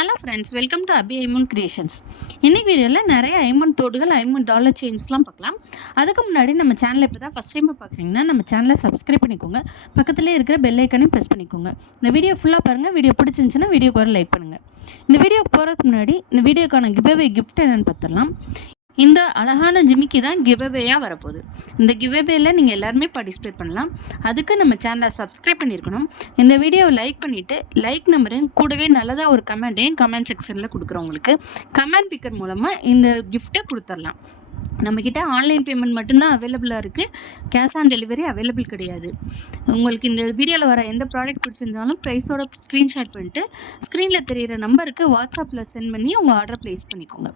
Hello friends, welcome to Abi Aiman creations. இன்றைக்கி வீடியோவில் நிறைய ஐமன் தோடுகள், ஐமன் டாலர் செயின்ஸ்லாம் பார்க்கலாம். அதுக்கு முன்னாடி நம்ம சேனலை இப்போ தான் ஃபஸ்ட் டைம் பார்க்குறீங்கன்னா நம்ம சேனலை சப்ஸ்கிரைப் பண்ணிக்கோங்க. பக்கத்துலேயே இருக்கிற பெல் ஐக்கனையும் ப்ரெஸ் பண்ணிக்கோங்க. இந்த வீடியோ ஃபுல்லாக பாருங்கள். வீடியோ பிடிச்சிருந்துச்சுன்னா வீடியோக்கு ஒரு லைக் பண்ணுங்கள். இந்த வீடியோ போகிறதுக்கு முன்னாடி இந்த வீடியோக்கான கிவ்அவே கிஃப்ட் என்னென்னு பார்த்துடலாம். இந்த அழகான ஜிமிக்கி தான் கிவ்அவேயாக வரப்போகுது. இந்த கிவ்அவேயில் நீங்கள் எல்லாருமே பார்ட்டிசிபேட் பண்ணலாம். அதுக்கு நம்ம சேனலை சப்ஸ்கிரைப் பண்ணியிருக்கணும். இந்த வீடியோவை லைக் பண்ணிவிட்டு லைக் நம்பரையும் கூடவே நல்லதாக ஒரு கமெண்ட்டையும் கமெண்ட் செக்ஷனில் கொடுக்குறவங்களுக்கு கமெண்ட் பிக்கர் மூலமாக இந்த கிஃப்ட்டை கொடுத்துடலாம். நம்மக்கிட்ட ஆன்லைன் பேமெண்ட் மட்டும்தான் அவைலபிளாக இருக்குது. கேஷ் ஆன் டெலிவரி அவைலபிள் கிடையாது. உங்களுக்கு இந்த வீடியோவில் வர எந்த ப்ராடக்ட் பிடிச்சிருந்தாலும் ப்ரைஸோட ஸ்க்ரீன்ஷாட் பண்ணிட்டு ஸ்க்ரீனில் தெரிகிற நம்பருக்கு வாட்ஸ்அப்பில் சென்ட் பண்ணி உங்கள் ஆர்டர் ப்ளேஸ் பண்ணிக்கோங்க.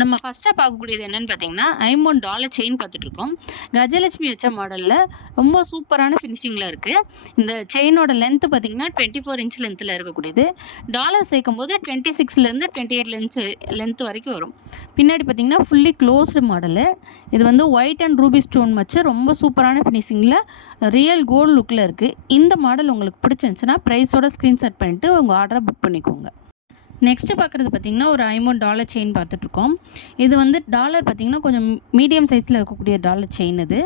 நம்ம ஃபஸ்ட்டாக பார்க்கக்கூடியது என்னென்னு பார்த்தீங்கன்னா, ஐமோன் டாலர் செயின் பார்த்துட்ருக்கோம். கஜலட்சுமி வச்ச மாடலில் ரொம்ப சூப்பரான ஃபினிஷிங்கில் இருக்குது. இந்த செயினோட லென்த்து பார்த்திங்கன்னா 24 இன்ச் லென்த்தில் இருக்கக்கூடியது. டாலர் சேர்க்கும் போது 26லேருந்து 28 லென்த் வரைக்கும் வரும். பின்னாடி பார்த்திங்கன்னா ஃபுல்லி க்ளோஸ்டு மாடலு. இது வந்து ஒயிட் அண்ட் ரூபி ஸ்டோன் வச்சு ரொம்ப சூப்பரான ஃபினிஷிங்கில் ரியல் கோல்டு லுக்கில் இருக்குது. இந்த மாடல் உங்களுக்கு பிடிச்சிருந்துச்சுன்னா ப்ரைஸோட ஸ்க்ரீன்ஷாட் பண்ணிவிட்டு உங்கள் ஆர்டரை புக் பண்ணிக்கோங்க. நெக்ஸ்ட்டு பார்க்குறது பார்த்திங்கன்னா ஒரு ஐமோன் டாலர் செயின் பார்த்துட்ருக்கோம். இது வந்து டாலர் பார்த்திங்கன்னா கொஞ்சம் மீடியம் சைஸில் இருக்கக்கூடிய டாலர் செயின். இது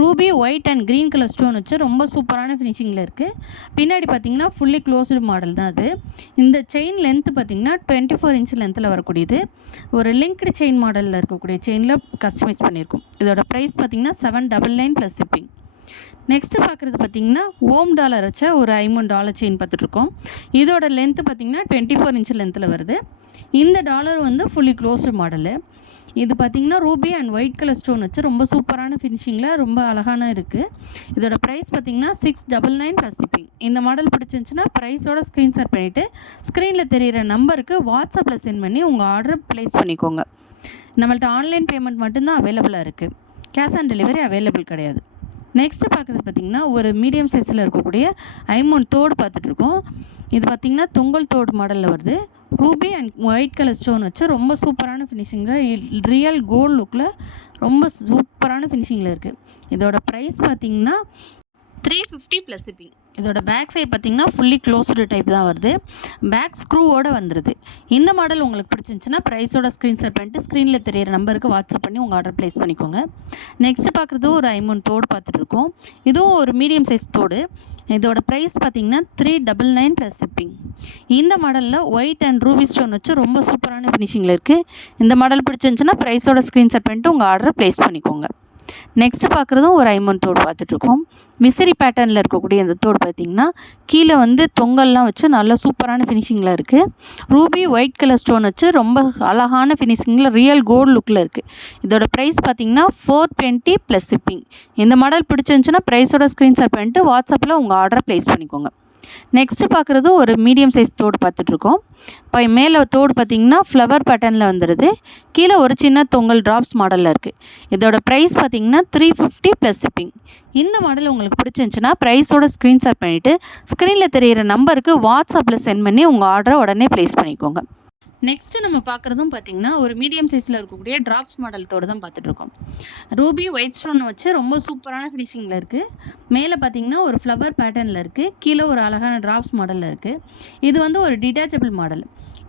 Ruby white and green colour stone வச்சு ரொம்ப சூப்பரான ஃபினிஷிங்கில் இருக்குது. பின்னாடி பார்த்திங்கன்னா ஃபுல்லி க்ளோஸ்டு மாடல் தான் அது. இந்த செயின் லென்த்து பார்த்திங்கன்னா 24 இன்ச் லென்த்தில் வரக்கூடியது. ஒரு லிங்க்டு செயின் மாடலில் இருக்கக்கூடிய செயினில் கஸ்டமைஸ் பண்ணியிருக்கோம். இதோட ப்ரைஸ் பார்த்திங்கன்னா 799 ப்ளஸ் ஷிப்பிங். நெக்ஸ்ட்டு பார்க்குறது பார்த்திங்கன்னா ஓம் டாலர் வச்ச ஒரு ஐமோன் டாலர் செயின் பார்த்துட்ருக்கோம். இதோட லென்த்து பார்த்திங்கன்னா 24 இன்ச் லென்த்தில் வருது. இந்த டாலர் வந்து ஃபுல்லி க்ளோஸ்டு மாடலு. இது பார்த்திங்கன்னா Ruby and white colour stone வச்சு ரொம்ப சூப்பரான ஃபினிஷிங்கில் ரொம்ப அழகான இருக்குது. இதோட ப்ரைஸ் பார்த்திங்கன்னா 699 ப்ளஸ் ஷிப்பிங். இந்த மாடல் பிடிச்சிருந்துச்சுன்னா ப்ரைஸோட ஸ்க்ரீன்ஷாட் பண்ணிவிட்டு ஸ்க்ரீனில் தெரிகிற நம்பருக்கு வாட்ஸ்அப்பில் சென்ட் பண்ணி உங்கள் ஆர்டர் ப்ளேஸ் பண்ணிக்கோங்க. நம்மள்ட்ட ஆன்லைன் பேமெண்ட் மட்டும்தான் அவைலபிளாக இருக்குது. கேஷ் ஆன் டெலிவரி அவைலபிள் கிடையாது. நெக்ஸ்ட்டு பார்க்குறது பார்த்திங்கன்னா ஒரு மீடியம் சைஸில் இருக்கக்கூடிய ஐமோன் தோடு பார்த்துட்ருக்கோம். இது பார்த்திங்கன்னா தொங்கல் தோடு மாடலில் வருது. Ruby and white colour stone வச்சு ரொம்ப சூப்பரான ஃபினிஷிங்கில் ரியல் கோல்டு லுக்கில் ரொம்ப சூப்பரான ஃபினிஷிங்கில் இருக்குது. இதோட ப்ரைஸ் பார்த்திங்கன்னா 350 ப்ளஸ் ஷிப்பிங். இதோட பேக் சைடு பார்த்திங்கன்னா ஃபுல்லி க்ளோஸ்டு டைப் தான் வருது. பேக் ஸ்க்ரூவோடு வந்துடுது. இந்த மாடல் உங்களுக்கு பிடிச்சிருந்துச்சுன்னா ப்ரைஸோட ஸ்க்ரீன்ஷாட் பண்ணிட்டு ஸ்க்ரீனில் தெரியிற நம்பருக்கு வாட்ஸ்அப் பண்ணி உங்கள் ஆர்டர் ப்ளேஸ் பண்ணிக்கோங்க. நெக்ஸ்ட்டு பார்க்குறது ஒரு ஐமோன் தோடு பார்த்துட்ருக்கோம். இதுவும் ஒரு மீடியம் சைஸ் தோடு. இதோட ப்ரைஸ் பார்த்திங்கன்னா 399 ப்ளஸ் ஷிப்பிங். இந்த மாடலில் ஒயிட் அண்ட் ரூபி ஸ்டோன் வச்சு ரொம்ப சூப்பரான ஃபினிஷிங்கில் இருக்குது. இந்த மாடல் பிடிச்சிருந்துச்சுன்னா ப்ரைஸோட ஸ்க்ரீன்ஷாட் பண்ணிட்டு உங்கள் ஆர்டரை ப்ளேஸ் பண்ணிக்கோங்க. நெக்ஸ்ட்டு பார்க்குறதும் ஒரு ஐமோன் தோடு பார்த்துட்ருக்கோம். விசிறி பேட்டர்னில் இருக்கக்கூடிய இந்த தோடு பார்த்திங்கன்னா கீழே வந்து தொங்கல்லாம் வச்சு நல்ல சூப்பரான ஃபினிஷிங்கில் இருக்குது. ரூபி ஒயிட் கலர் ஸ்டோன் வச்சு ரொம்ப அழகான ஃபினிஷிங்கில் ரியல் கோல்டு லுக்கில் இருக்குது. இதோட ப்ரைஸ் பார்த்திங்கன்னா 420 ப்ளஸ் ஷிப்பிங். இந்த மாடல் பிடிச்சிருந்துச்சுன்னா ப்ரைஸோட ஸ்க்ரீன்ஷாட் பண்ணிட்டு வாட்ஸ்அப்பில் உங்கள் ஆர்டரை ப்ளேஸ் பண்ணிக்கோங்க. நெக்ஸ்ட்டு பார்க்குறது ஒரு மீடியம் சைஸ் தோடு பார்த்துட்ருக்கோம். இப்போ மேலே தோடு பார்த்திங்கன்னா ஃப்ளவர் பேட்டர்னில் வந்துடுது. கீழே ஒரு சின்ன தொங்கல் ட்ராப்ஸ் மாடலில் இருக்குது. இதோட ப்ரைஸ் பார்த்திங்கன்னா 350 ப்ளஸ் ஷிப்பிங். இந்த மாடல் உங்களுக்கு பிடிச்சிருந்துச்சுன்னா ப்ரைஸோட ஸ்க்ரீன்ஷாட் பண்ணிவிட்டு ஸ்க்ரீனில் தெரிகிற நம்பருக்கு வாட்ஸ்அப்பில் சென்ட் பண்ணி உங்கள் ஆர்டரை உடனே ப்ளேஸ் பண்ணிக்கோங்க. நெக்ஸ்ட்டு நம்ம பார்க்குறதும் பார்த்திங்கன்னா ஒரு மீடியம் சைஸில் இருக்கக்கூடிய ட்ராப்ஸ் மாடல் தோடு தான் பார்த்துட்ருக்கோம். ரூபி ஒயிட் ஸ்டோன் வச்சு ரொம்ப சூப்பரான ஃபினிஷிங்கில் இருக்குது. மேலே பார்த்திங்கன்னா ஒரு ஃப்ளவர் பேட்டர்னில் இருக்குது. கீழே ஒரு அழகான ட்ராப்ஸ் மாடலில் இருக்குது. இது வந்து ஒரு டிட்டாச்சபிள் மாடல்.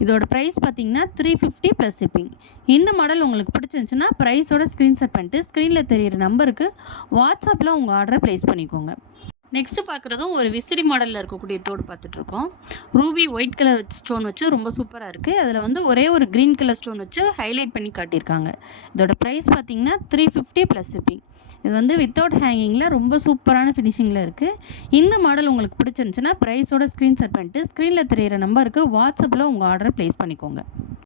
இதோட ப்ரைஸ் பார்த்திங்கன்னா 350 ப்ளஸ் ஷிப்பிங். இந்த மாடல் உங்களுக்கு பிடிச்சிருந்துச்சுன்னா ப்ரைஸோட ஸ்க்ரீன்ஷாட் பண்ணிட்டு ஸ்க்ரீனில் தெரிகிற நம்பருக்கு வாட்ஸ்அப்பில் உங்கள் ஆர்டரை ப்ளேஸ் பண்ணிக்கோங்க. நெக்ஸ்ட்டு பார்க்குறதும் ஒரு விசிறி மாடலில் இருக்கக்கூடிய தோடு பார்த்துட்ருக்கோம். ரூபி ஒயிட் கலர் ஸ்டோன் வச்சு ரொம்ப சூப்பராக இருக்குது. அதில் வந்து ஒரே ஒரு க்ரீன் கலர் ஸ்டோன் வச்சு ஹைலைட் பண்ணி காட்டியிருக்காங்க. இதோட ப்ரைஸ் பார்த்திங்கன்னா 350 ப்ளஸ் ஷிப்பிங். இது வந்து வித்தவுட் ஹேங்கிங்கில் ரொம்ப சூப்பரான ஃபினிஷிங்கில் இருக்குது. இந்த மாடல் உங்களுக்கு பிடிச்சிருந்துச்சுன்னா ப்ரைஸோட ஸ்க்ரீன்ஷாட் பண்ணிட்டு ஸ்க்ரீனில் தெரிகிற நம்பருக்கு வாட்ஸ்அப்பில் உங்கள் ஆர்டரை ப்ளேஸ் பண்ணிக்கோங்க.